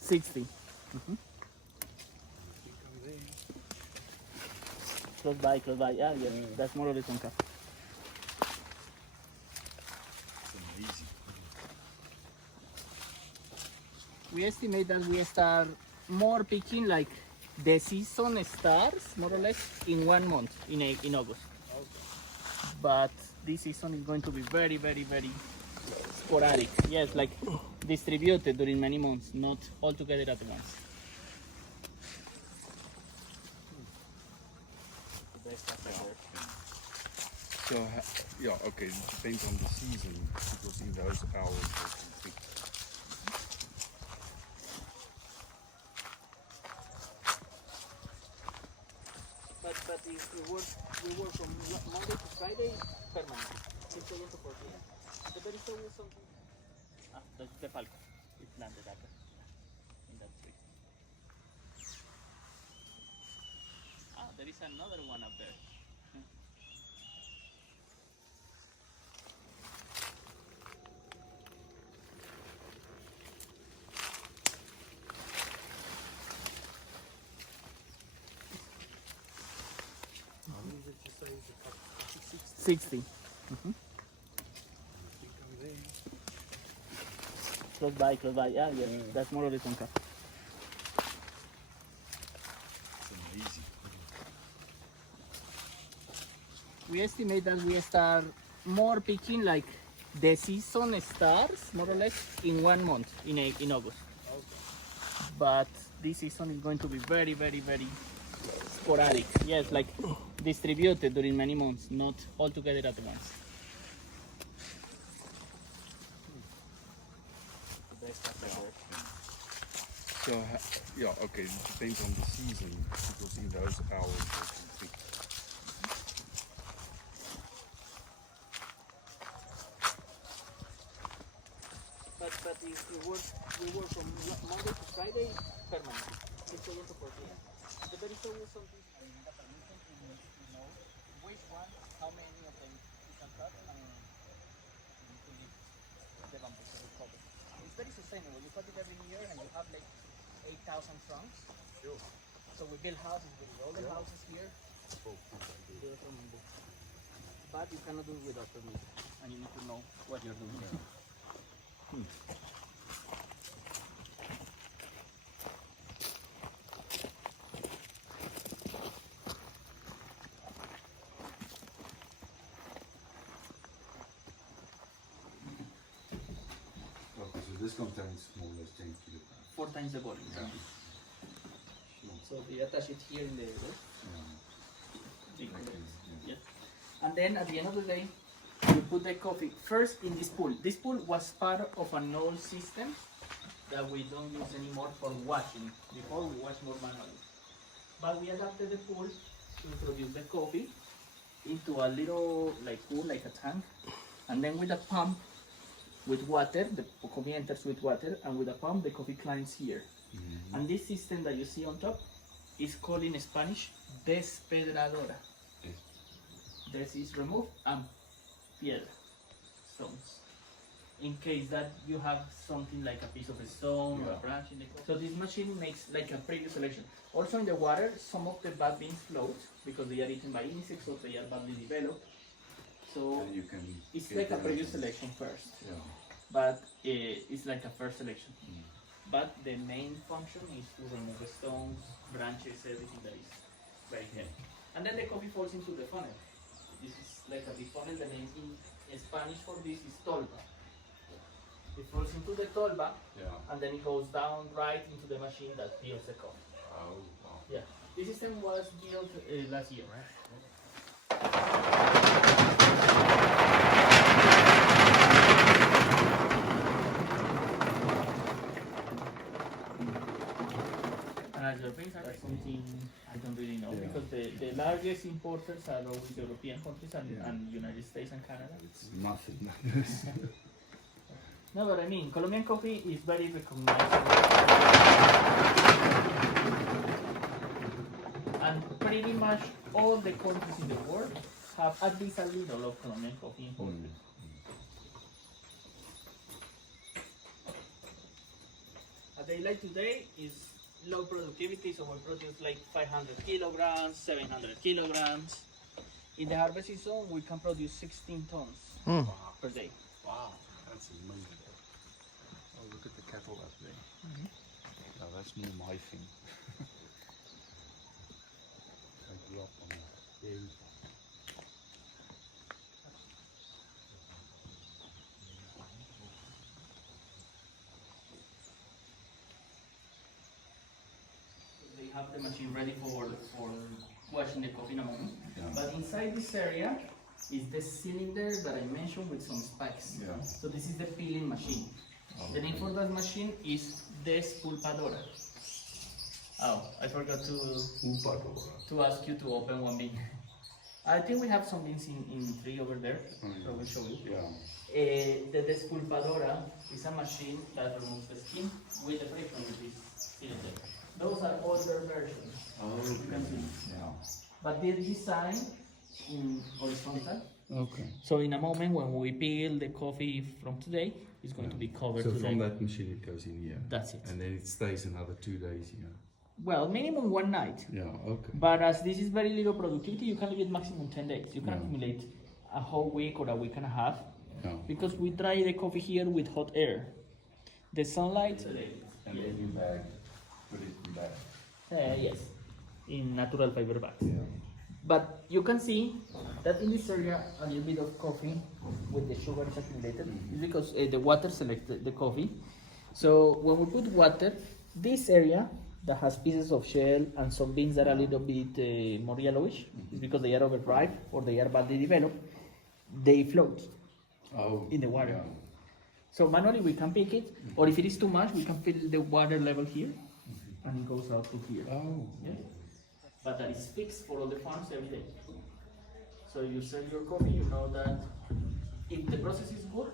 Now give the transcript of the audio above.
60. Close by, close by. Yeah, yes. That's more or less one cup. We estimate that we start more picking like the season starts more or less in 1 month in August. But this season is going to be very, very, very sporadic. Yes, like distributed during many months, not all together at once. So, yeah, okay, it depends on the season, because in those hours they can pick. But if we work from Monday to Friday, permanent. 6 a.m. to 4 p.m. The very show is something. That's the falcon. It landed up in that tree. There is another one up there. How many did you say is a 60. Close by, close by. Yeah, yes. That's more or less one cup. Easy. We estimate that we start more picking like the season starts more or less in 1 month in August. But this season is going to be very, very, very sporadic. Yes, like distributed during many months, not all together at once. So, yeah, okay, it depends on the season, because in those hours they can pick. But if we work from Monday to Friday, permanent. 6 a.m. to 4 p.m. The very show is something. I need a permission to know which one, how many of them you can cut, and you need to leave the bamboo to recover. It's very sustainable. You cut it every year, and you have like 8,000 trunks. Sure. So we build houses with all the houses here. They are from bamboo. But you cannot do it without permission, and you need to know what you're doing. Okay, so this contains more or less 10 kilograms. 4 times the volume. Yeah. So we attach it here in the big Okay, yeah. And then at the end of the day, we put the coffee first in this pool. This pool was part of an old system that we don't use anymore for washing. Before we wash more manually. But we adapted the pool to introduce the coffee into a little pool, like a tank. And then with a pump, with water, the coffee enters with water, and with a pump, the coffee climbs here. And this system that you see on top is called in Spanish despedradora. This is remove and piedra, stones. In case that you have something like a piece of a stone or a branch in the coffee. So this machine makes like a previous selection. Also in the water, some of the bad beans float because they are eaten by insects or they are badly developed. So And you can it's get like a rid previous of it. selection first, Yeah. but it's like a first selection. But the main function is to remove the stones, branches, everything that is very heavy. And then the coffee falls into the funnel. This is like a big funnel. The name in Spanish for this is tolva. It falls into the tolva, Yeah. and then it goes down right into the machine that peels the coffee. Oh, wow. Yeah, this system was built last year. And Europeans are something I don't really know because the largest importers are always European countries and United States and Canada. It's nothing. No, but I mean, Colombian coffee is very recognized. And pretty much all the countries in the world have at least a little of Colombian coffee imported. they like today is low productivity, so we produce like 500 kilograms, 700 kilograms. In the harvest season, we can produce 16 tons per day. Wow, that's amazing. Oh, look at the cattle up there. Now that's more my thing. I grew up on a dairy farm. They have the machine ready for washing the coffee in a moment. Yeah. But inside this area is the cylinder that I mentioned with some spikes. Yeah. So this is the peeling machine. The name for that machine is despulpadora. Oh, I forgot to ask you to open one bin. I think we have some bins in three over there, so we'll show you. Yeah. The despulpadora is a machine that removes the skin with the friction with this cylinder. Those are older versions. Oh, You can see. yeah. But they're designed in horizontal. Okay. So in a moment when we peel the coffee from today, it's going to be covered So today. from that machine it goes in here. That's it. And then it stays another 2 days here. Well, minimum one night. Yeah, okay. But as this is very little productivity, you can leave it maximum 10 days. You can Yeah. accumulate a whole week or a week and a half Yeah. because we dry the coffee here with hot air. The sunlight, And then you bag, put it in bag. yes, in natural fiber bags. Yeah. But you can see that in this area, a little bit of coffee with the sugar is accumulated. It's because the water selects the coffee. So when we put water, this area that has pieces of shell and some beans that are a little bit more yellowish, is because they are overripe or they are badly developed, they float Oh. in the water. Yeah. So manually we can pick it, or if it is too much, we can fill the water level here, and it goes out to here. Oh. Yes. But that is fixed for all the farms every day. So you sell your coffee, you know that if the process is good,